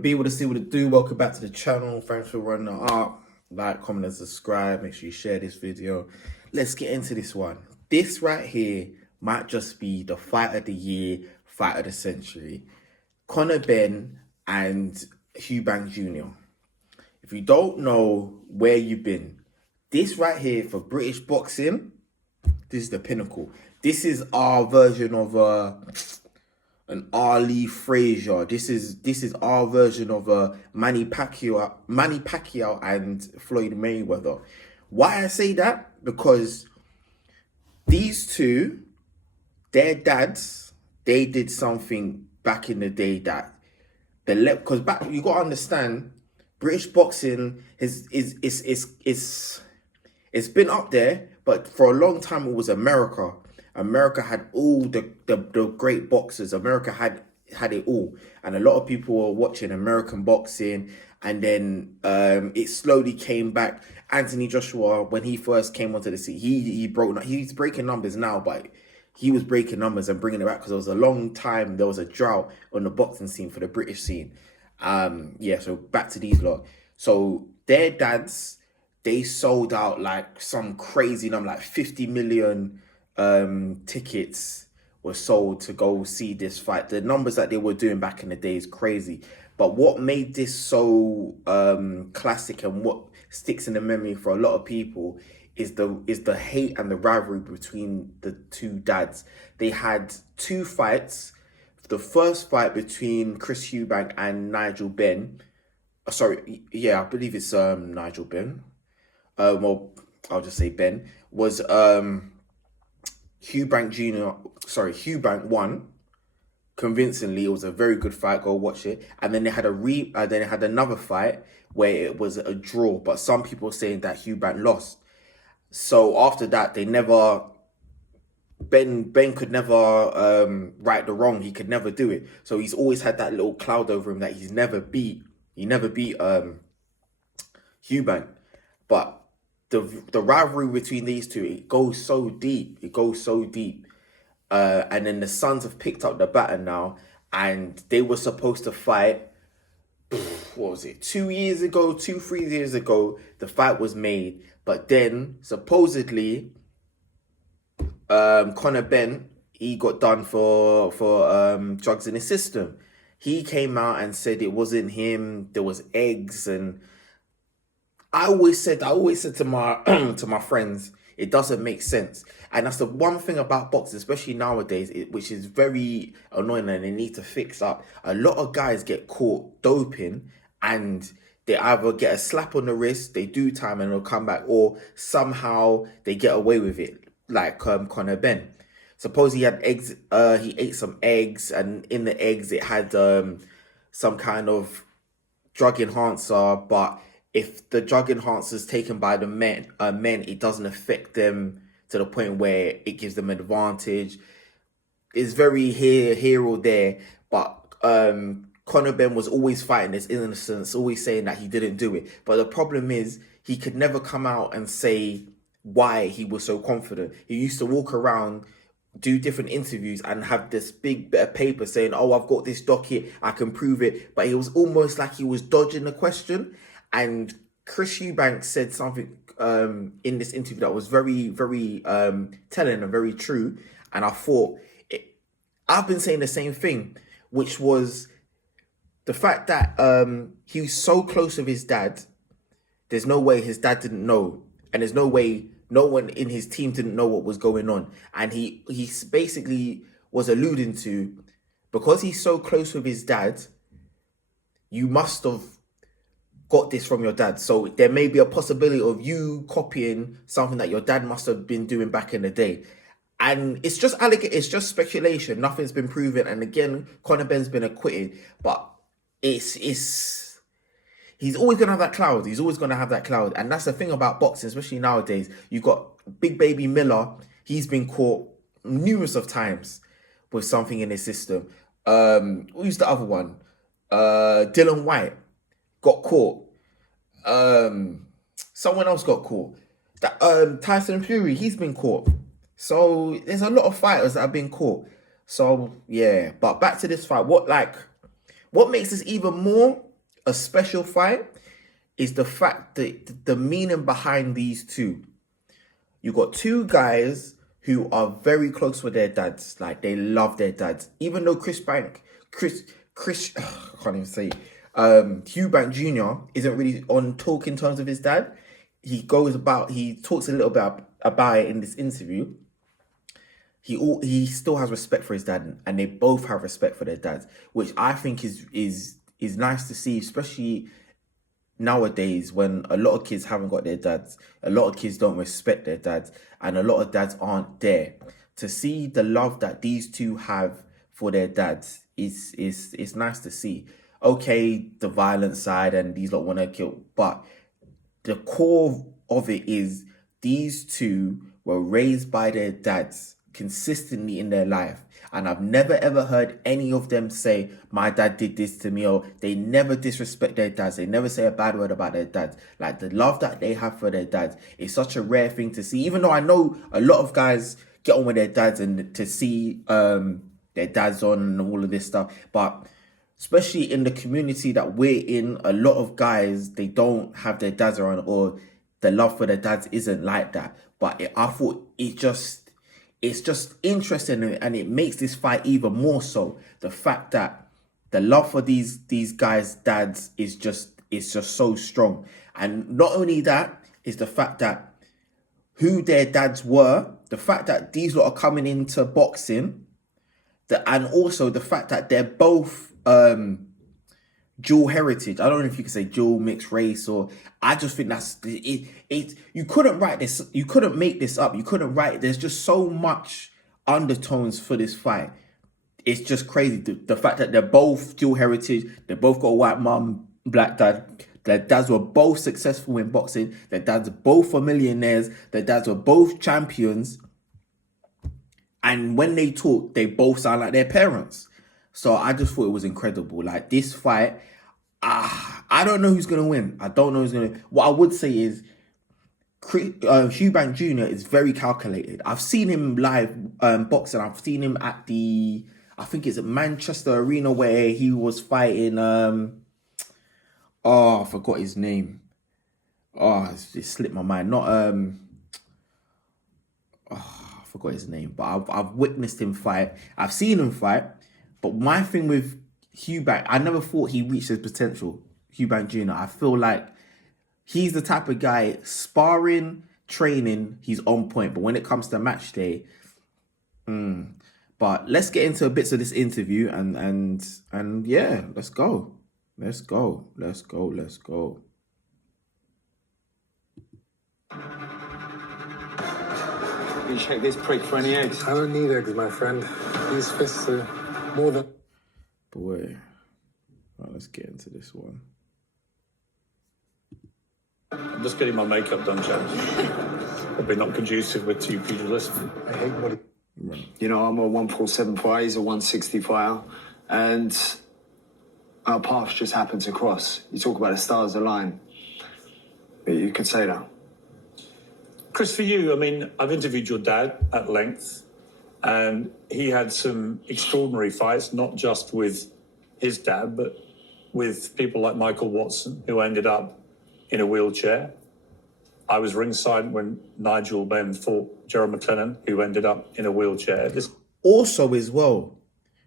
Be able to see what to do. Welcome back to the channel. Thanks for running up. Like, comment, and subscribe. Make sure you share this video. Let's get into this one. This right here might just be the fight of the year, fight of the century. Conor Benn and Eubank Jr. If you don't know where you've been, this right here for British boxing, this is the pinnacle. This is our version of an Ali Frazier. This is our version of a Manny Pacquiao and Floyd Mayweather. Why I say that? Because these two, their dads, they did something back in the day that the left. Because back, you gotta understand, British boxing it's been up there, but for a long time it was America. America had all the great boxers. America had it all, and a lot of people were watching American boxing. And then it slowly came back. Anthony Joshua, when he first came onto the scene, he's breaking numbers now, but he was breaking numbers and bringing it back because there was a long time, there was a drought on the boxing scene for the British scene. Yeah, so back to these lot. So their dads, they sold out like some crazy number, like 50 million tickets were sold to go see this fight. The numbers that they were doing back in the day is crazy. But what made this so classic and what sticks in the memory for a lot of people is the hate and the rivalry between the two dads. They had two fights. The first fight between Chris Eubank and Nigel Benn. Sorry, yeah, I believe it's Nigel Benn. Well, I'll just say Ben, was Eubank won convincingly. It was a very good fight. Go watch it. And then they had then they had another fight where it was a draw, but some people saying that Eubank lost. So after that, they never. Ben could never right the wrong. He could never do it. So he's always had that little cloud over him that he's never beat. He never beat Eubank. But the rivalry between these two, it goes so deep. It goes so deep. And then the Suns have picked up the baton now, and they were supposed to fight. What was it? 3 years ago, the fight was made. But then supposedly, Conor Benn, he got done for drugs in his system. He came out and said it wasn't him. There was eggs, and I always said to my to my friends, it doesn't make sense. And that's the one thing about boxing, especially nowadays, which is very annoying and they need to fix up. A lot of guys get caught doping, and they either get a slap on the wrist, they do time and they'll come back, or somehow they get away with it, like Conor Benn. Suppose he had eggs, he ate some eggs, and in the eggs it had some kind of drug enhancer, but if the drug enhancer is taken by the men, it doesn't affect them to the point where it gives them an advantage. It's very here or there, but Conor Benn was always fighting his innocence, always saying that he didn't do it. But the problem is, he could never come out and say why he was so confident. He used to walk around, do different interviews and have this big bit of paper saying, oh, I've got this docket, I can prove it. But it was almost like he was dodging the question. And Chris Eubank said something in this interview that was very, very telling and very true. And I thought, I've been saying the same thing, which was the fact that he was so close with his dad. There's no way his dad didn't know. And there's no way no one in his team didn't know what was going on. And he basically was alluding to, because he's so close with his dad, you must have got this from your dad. So there may be a possibility of you copying something that your dad must have been doing back in the day. And it's just it's just speculation. Nothing's been proven. And again, Conor Benn's been acquitted. But he's always gonna have that cloud. He's always gonna have that cloud. And that's the thing about boxing, especially nowadays. You've got Big Baby Miller. He's been caught numerous of times with something in his system. Who's the other one? Dylan White got caught. Someone else got caught. That Tyson Fury, he's been caught. So there's a lot of fighters that have been caught. So yeah, but back to this fight. What makes this even more a special fight is the fact that the meaning behind these two. You got two guys who are very close with their dads. Like, they love their dads. Even though I can't even say, Eubank Jr. isn't really on talking terms with his dad. He talks a little bit about it in this interview. He still has respect for his dad, and they both have respect for their dads, which I think is nice to see, especially nowadays when a lot of kids haven't got their dads, a lot of kids don't respect their dads, and a lot of dads aren't there. To see the love that these two have for their dads is nice to see. Okay, the violent side and these lot want to kill, but the core of it is these two were raised by their dads consistently in their life, and I've never ever heard any of them say my dad did this to me, or they never disrespect their dads. They never say a bad word about their dads. Like, the love that they have for their dads is such a rare thing to see, even though I know a lot of guys get on with their dads and to see their dads on and all of this stuff, but especially in the community that we're in, a lot of guys, they don't have their dads around, or the love for their dads isn't like that. But I thought it's just interesting, and it makes this fight even more so. The fact that the love for these guys' dads is just so strong. And not only that, is the fact that who their dads were, the fact that these lot are coming into boxing, and also the fact that they're both dual heritage. I don't know if you could say dual mixed race, or I just think that's it. You couldn't write this. You couldn't make this up. You couldn't write. There's just so much undertones for this fight. It's just crazy. The fact that they're both dual heritage. They both got a white mum, black dad. Their dads were both successful in boxing. Their dads both were millionaires. Their dads were both champions. And when they talk, they both sound like their parents. So I just thought it was incredible. Like, this fight, I don't know who's going to win. I don't know who's going to... What I would say is Eubank Jr. is very calculated. I've seen him live boxing. I've seen him at I think it's at Manchester Arena, where he was fighting... I forgot his name. It slipped my mind. I forgot his name. But I've witnessed him fight. I've seen him fight. But my thing with Eubank, I never thought he reached his potential. Eubank Jr. I feel like he's the type of guy, sparring, training, he's on point. But when it comes to match day, But let's get into bits of this interview and yeah, let's go. Let's go. You check this prick for any eggs? I don't need eggs, my friend. These fists are more than... Boy. Right, let's get into this one. I'm just getting my makeup done, chaps. Probably not conducive with two pugilists. I hate what it... Right. You know, I'm a 147 fighter, he's a 160 fighter, and our paths just happened to cross. You talk about the stars align. You could say that. Chris, for you, I mean, I've interviewed your dad at length, and he had some extraordinary fights, not just with his dad, but with people like Michael Watson, who ended up in a wheelchair. I was ringside when Nigel Benn fought Gerald McLennan, who ended up in a wheelchair. Also, as well,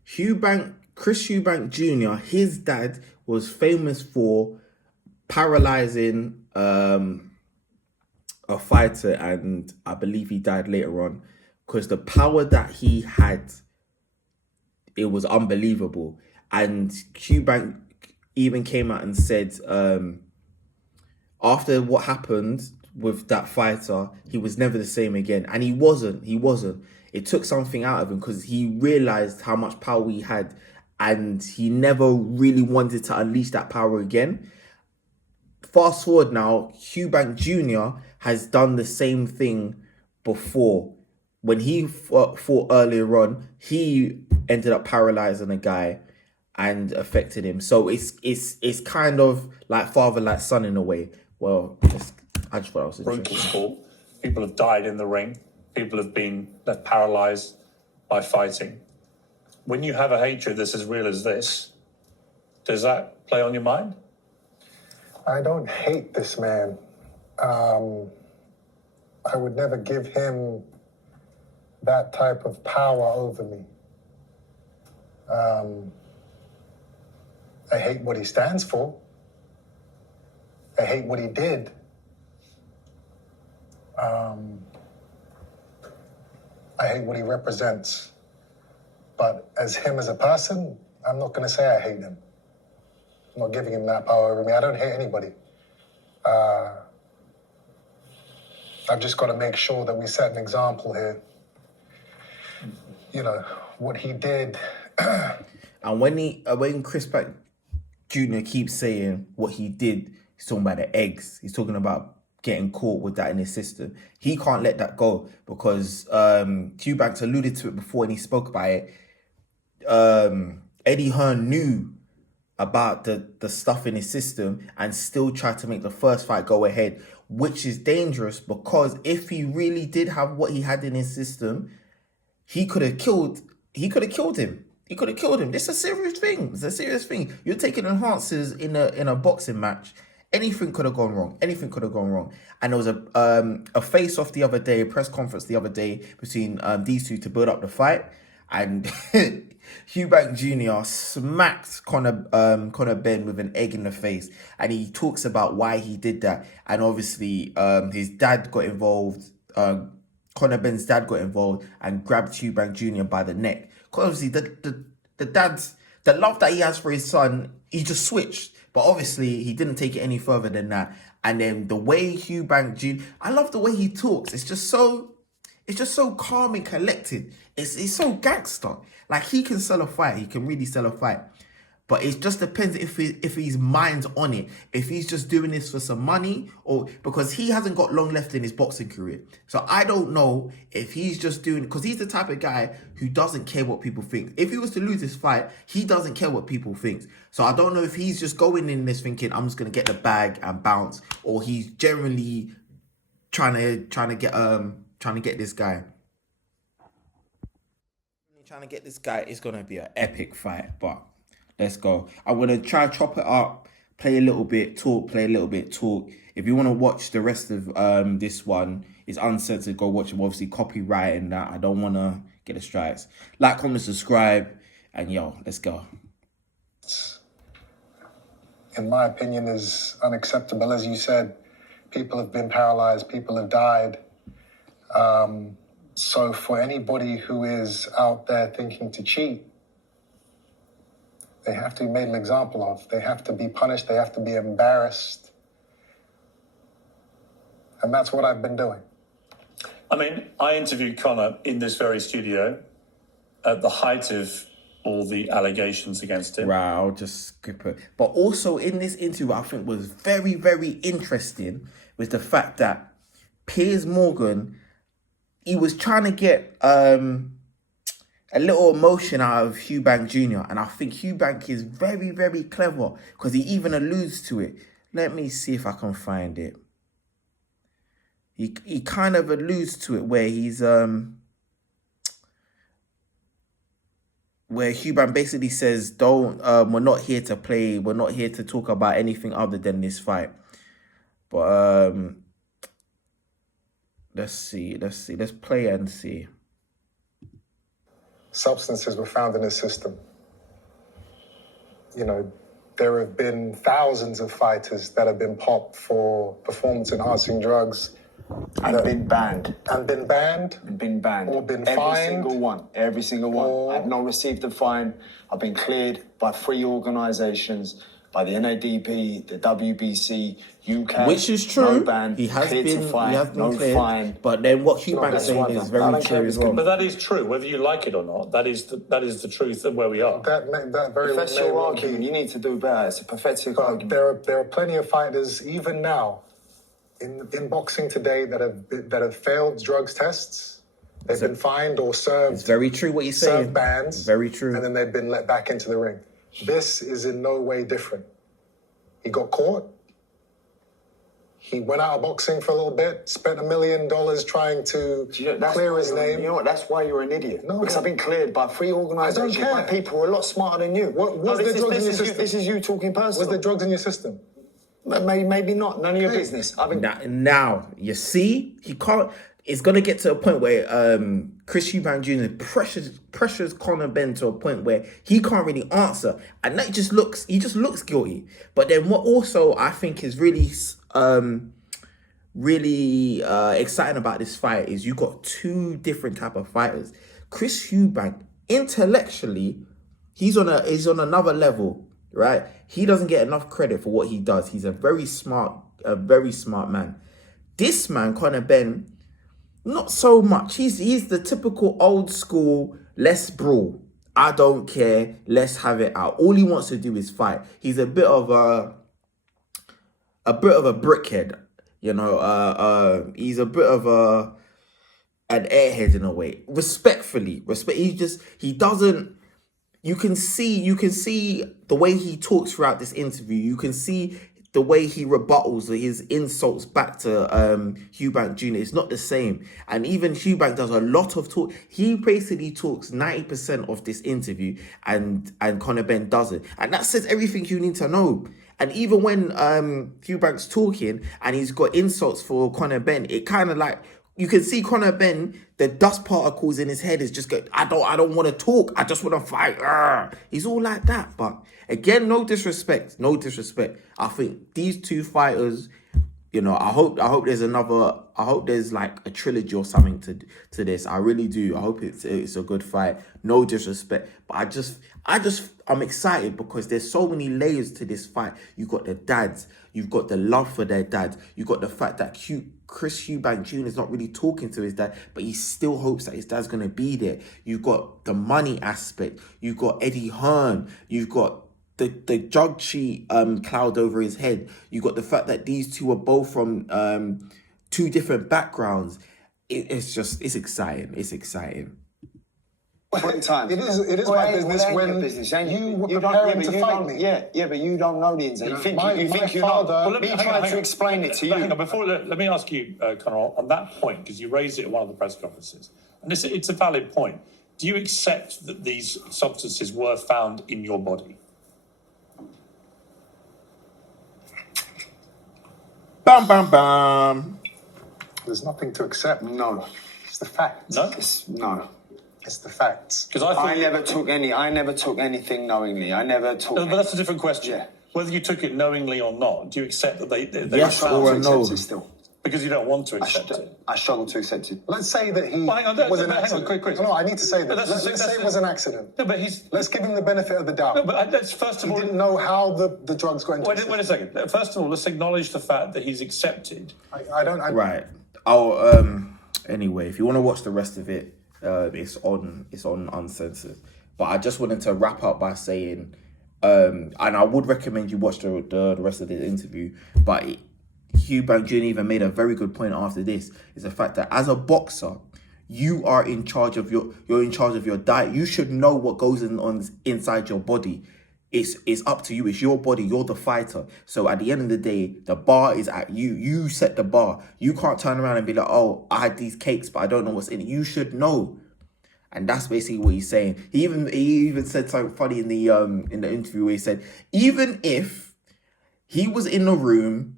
Chris Eubank Jr., his dad was famous for paralyzing a fighter, and I believe he died later on, because the power that he had, it was unbelievable. And Eubank even came out and said, after what happened with that fighter, he was never the same again. And he wasn't. It took something out of him, because he realized how much power he had, and he never really wanted to unleash that power again. Fast forward now, Eubank Jr. has done the same thing before. When he fought earlier on, he ended up paralyzing a guy and affected him. So it's kind of like father, like son in a way. Well, I just thought I was Brutal sport. People have died in the ring. People have been left paralyzed by fighting. When you have a hatred that's as real as this, does that play on your mind? I don't hate this man. I would never give him that type of power over me. I hate what he stands for. I hate what he did. I hate what he represents. But as him as a person, I'm not going to say I hate him. I'm not giving him that power over me. I don't hate anybody. I've just got to make sure that we set an example here. You know, what he did. And when Chris Pack Jr. keeps saying what he did, he's talking about the eggs. He's talking about getting caught with that in his system. He can't let that go because Eubank alluded to it before and he spoke about it. Eddie Hearn knew about the stuff in his system and still tried to make the first fight go ahead, which is dangerous because if he really did have what he had in his system, he could have killed him. He could have killed him. This is a serious thing. It's a serious thing. You're taking enhancers in a boxing match. Anything could have gone wrong. And there was a face-off the other day, a press conference the other day between these two to build up the fight. And Eubank Jr. smacked Conor Benn with an egg in the face. And he talks about why he did that. And obviously his dad got involved. Conor Benn's dad got involved and grabbed Eubank Jr. by the neck. Because obviously the love that he has for his son, he just switched. But obviously he didn't take it any further than that. And then the way Eubank Jr., I love the way he talks. It's just so calm and collected. It's so gangster. Like he can sell a fight. He can really sell a fight. But it just depends if his mind's on it. If he's just doing this for some money or because he hasn't got long left in his boxing career. So I don't know if he's just doing, because he's the type of guy who doesn't care what people think. If he was to lose this fight, he doesn't care what people think. So I don't know if he's just going in this thinking, I'm just going to get the bag and bounce, or he's generally trying to get this guy. Trying to get this guy is going to be an epic fight, but let's go. I'm going to try to chop it up, play a little bit, talk. If you want to watch the rest of this one, it's uncensored. Go watch it. Obviously, copyright and that. I don't want to get the strikes. Like, comment, subscribe, and yo, let's go. In my opinion, is unacceptable. As you said, people have been paralyzed, people have died. So for anybody who is out there thinking to cheat, they have to be made an example of. They have to be punished. They have to be embarrassed. And that's what I've been doing. I mean, I interviewed Conor in this very studio at the height of all the allegations against him. Right, I'll just skip it. But also in this interview, I think was very, very interesting was the fact that Piers Morgan, he was trying to get a little emotion out of Eubank Jr. And I think Eubank is very, very clever because he even alludes to it. Let me see if I can find it. He kind of alludes to it where he's where Eubank basically says, "Don't we're not here to play. We're not here to talk about anything other than this fight." But let's see. Let's play and see. Substances were found in his system. You know, there have been thousands of fighters that have been popped for performance-enhancing drugs. And been banned. And been banned. And been banned. Or been Every fined. Every single one. I've not received a fine. I've been cleared by 3 organisations, by the NADP, the WBC, UK. Which is true. No ban, He has been cleared, no cleared. fine. But then what Eubank's saying is very true as well. But that is true, whether you like it or not. That is the truth of where we are. That very If that's well may your well argument, be. you need to do better. It's a pathetic But argument. there are plenty of fighters, even now, in boxing today that have failed drugs tests. They've been fined or served. It's very true what you're saying. Served bans. Very true. And then they've been let back into the ring. This is in no way different. He got caught. He went out of boxing for a little bit, spent $1 million trying to clear his name. You know what? That's why you're an idiot. No, because I've been cleared by 3 organisations. I don't by care. people who are a lot smarter than you. Was there drugs in your system? This is you talking personally. Was there drugs in your system? Maybe not. None of your business. I mean, Now, you see, he can't. It's gonna get to a point where Chris Eubank Jr. pressures Conor Benn to a point where he can't really answer, and that he just looks guilty. But then what also I think is really exciting about this fight is you got two different type of fighters. Chris Eubank, intellectually, he's on another level, right? He doesn't get enough credit for what he does. He's a very smart man. This man, Conor Benn, not so much. He's the typical old school, let's brawl. I don't care, let's have it out. All he wants to do is fight. He's a bit of a brickhead, you know. He's a bit of an airhead in a way. Respectfully. He doesn't. You can see the way he talks throughout this interview. You can see the way he rebuttals his insults back to Eubank Jr. It's not the same. And even Eubank does a lot of talk. He basically talks 90% of this interview, and Conor Benn doesn't. And that says everything you need to know. And even when Eubank's talking and he's got insults for Conor Benn, it kind of like, you can see Conor Benn, the dust particles in his head is just go, I don't want to talk. I just want to fight. He's all like that. But again, no disrespect. I think these two fighters, you know, I hope there's like a trilogy or something to this. I really do. I hope it's a good fight. No disrespect. But I'm excited because there's so many layers to this fight. You've got the dads. You've got the love for their dads. You've got the fact that Chris Eubank Jr. is not really talking to his dad, but he still hopes that his dad's going to be there. You've got the money aspect. You've got Eddie Hearn. You've got the drug cheat cloud over his head. You've got the fact that these two are both from two different backgrounds. It's exciting. It's exciting. point time. It is my business when you were preparing to fight me. Yeah, but you don't know the ins. You think you know. Well, me trying to explain it to you. Hang on, let me ask you, Conor, on that point, because you raised it at one of the press conferences, and it's a valid point. Do you accept that these substances were found in your body? Bam, bam, bam. There's nothing to accept. No. It's the facts. No. It's the facts. Because I never took anything knowingly. I never took. No, but that's a different question. Yeah. Whether you took it knowingly or not, do you accept that they Yes were found? or no? Still. Because you don't want to accept it. I struggle to accept it. Let's say that he Well, hang on, was an hang on, accident. quick. No, I need to say that. But Let's say it was an accident. No, but he's... Let's give him the benefit of the doubt. No, but let's first of He all... didn't know how the drugs go into his Wait a second. First of all, let's acknowledge the fact that he's accepted. Right. Anyway, if you want to watch the rest of it, it's on Uncensored. But I just wanted to wrap up by saying, and I would recommend you watch the rest of the interview, but Eubank Jr. even made a very good point after this, is the fact that as a boxer, you are in charge of your diet. You should know what goes on inside your body. It's up to you. It's your body. You're the fighter. So at the end of the day, the bar is at you. You set the bar. You can't turn around and be like, oh, I had these cakes, but I don't know what's in it. You should know. And that's basically what he's saying. He even said something funny in the interview where he said, even if he was in the room,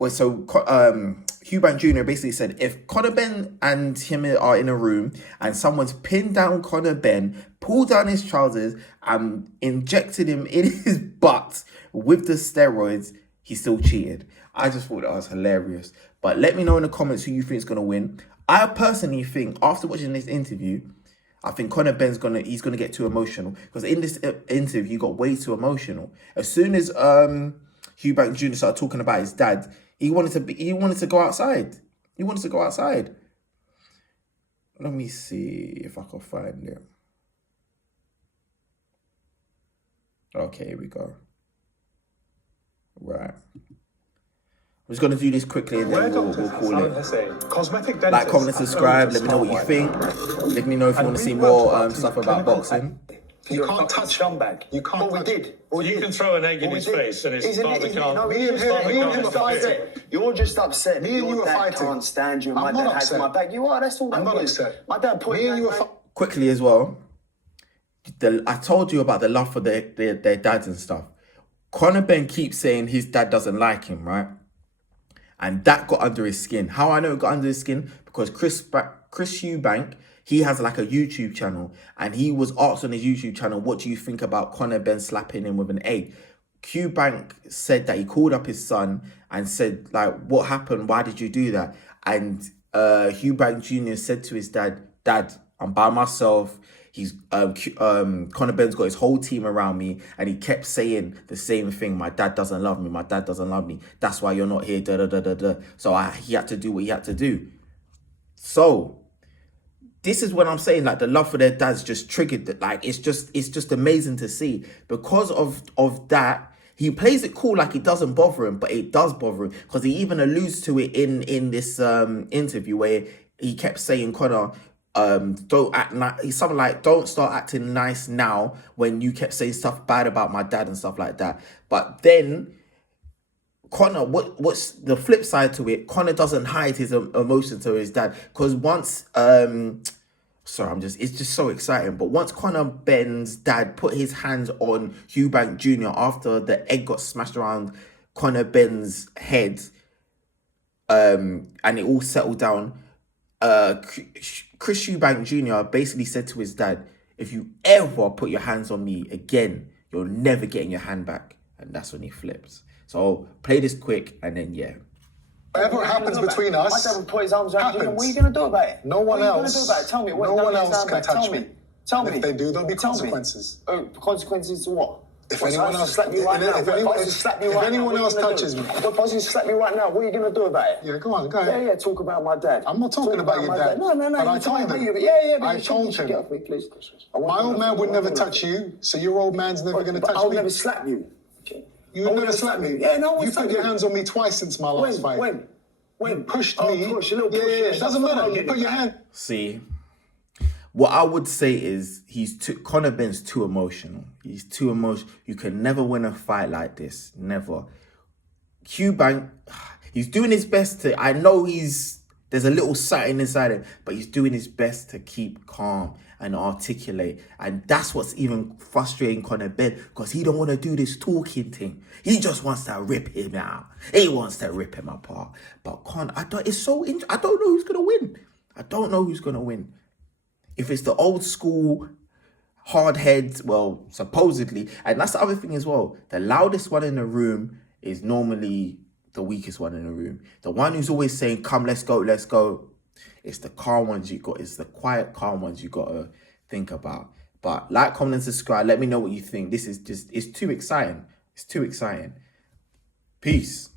Eubank Jr. basically said, if Conor Benn and him are in a room and someone's pinned down Conor Benn, pulled down his trousers and injected him in his butt with the steroids, he still cheated. I just thought that was hilarious. But let me know in the comments who you think is going to win. I personally think, after watching this interview, I think Conor Benn's gonna get too emotional, because in this interview he got way too emotional. As soon as Eubank Jr. started talking about his dad, he wanted to go outside. He wanted to go outside. Let me see if I can find it. Okay, here we go. Right. I'm just going to do this quickly and then we'll call it. Cosmetic Like, comment, and subscribe. Let me know what you think. Let me know if you want to see more stuff about boxing. You can't touch scumbag. You can't. What we did. Well, you can throw an egg in his face and his father can't. No, Me and him are fighting. You're just upset. Me and you are fighting. Can't stand you. I'm My not dad has upset. my back. You are. That's all. I'm not upset. My dad put Me and you are fighting. Quickly as well, I told you about the love for their dads and stuff. Conor Benn keeps saying his dad doesn't like him, right? And that got under his skin. How I know it got under his skin? Because Chris Eubank, he has like a YouTube channel, and he was asked on his YouTube channel, what do you think about Conor Benn slapping him with an egg? Eubank said that he called up his son and said, like, what happened? Why did you do that? And Eubank Jr. said to his dad, Dad, I'm by myself. He's Conor Benn's got his whole team around me, and he kept saying the same thing. My dad doesn't love me. My dad doesn't love me. That's why you're not here. Da da da da da. So he had to do what he had to do. So this is what I'm saying. Like, the love for their dads just triggered that. Like, it's just amazing to see. Because of that, he plays it cool, like it doesn't bother him, but it does bother him, because he even alludes to it in this interview where he kept saying, Conor, don't act he's something like, don't start acting nice now, when you kept saying stuff bad about my dad and stuff like that. But then Conor, what's the flip side to it? Conor doesn't hide his emotions to his dad, because once it's just so exciting. But once Conor Benn's dad put his hands on Eubank Jr. after the egg got smashed around Conor Benn's head, and it all settled down, Chris Eubank Jr. basically said to his dad, if you ever put your hands on me again, you're never getting your hand back. And that's when he flips. So play this quick, and then Whatever happens between us, My dad would put his arms around you. happens. What are you going to do about it? No one else. What are you going to do about it? Tell me. No one else can touch me. Tell me. If they do, there'll be Tell me. consequences. Consequences to what? If What's anyone to else, slap you right now? if If anyone else touches me, What if I was to slap you right now? What are you going to do about it? yeah, go on, go ahead. Yeah, talk about my dad. I'm not talking about your my dad. No, But I you told talk him. about you. But I you told should him. Get off me, please. My old man would never touch you, so your old man's never going to touch I'll me. never slap you. Okay. You would never slap me. Yeah, no one You slap put your you. hands on me twice since my last fight. When? You pushed Oh, me. push, a little push. Yeah, it doesn't matter. You put your hand. See, what I would say is Conor Benn's too emotional. He's too emotional. You can never win a fight like this. Never. Eubank, he's doing his best to, I know there's a little something inside him, but he's doing his best to keep calm and articulate. And that's what's even frustrating Conor Benn, because he don't want to do this talking thing. He just wants to rip him out. He wants to rip him apart. But Conor, I don't know who's going to win. I don't know who's going to win. If it's the old school hard heads, well, supposedly, and that's the other thing as well, the loudest one in the room is normally the weakest one in the room. The one who's always saying, come, let's go. It's the calm ones it's the quiet, calm ones you got to think about. But like, comment, and subscribe. Let me know what you think. This is it's too exciting. It's too exciting. Peace.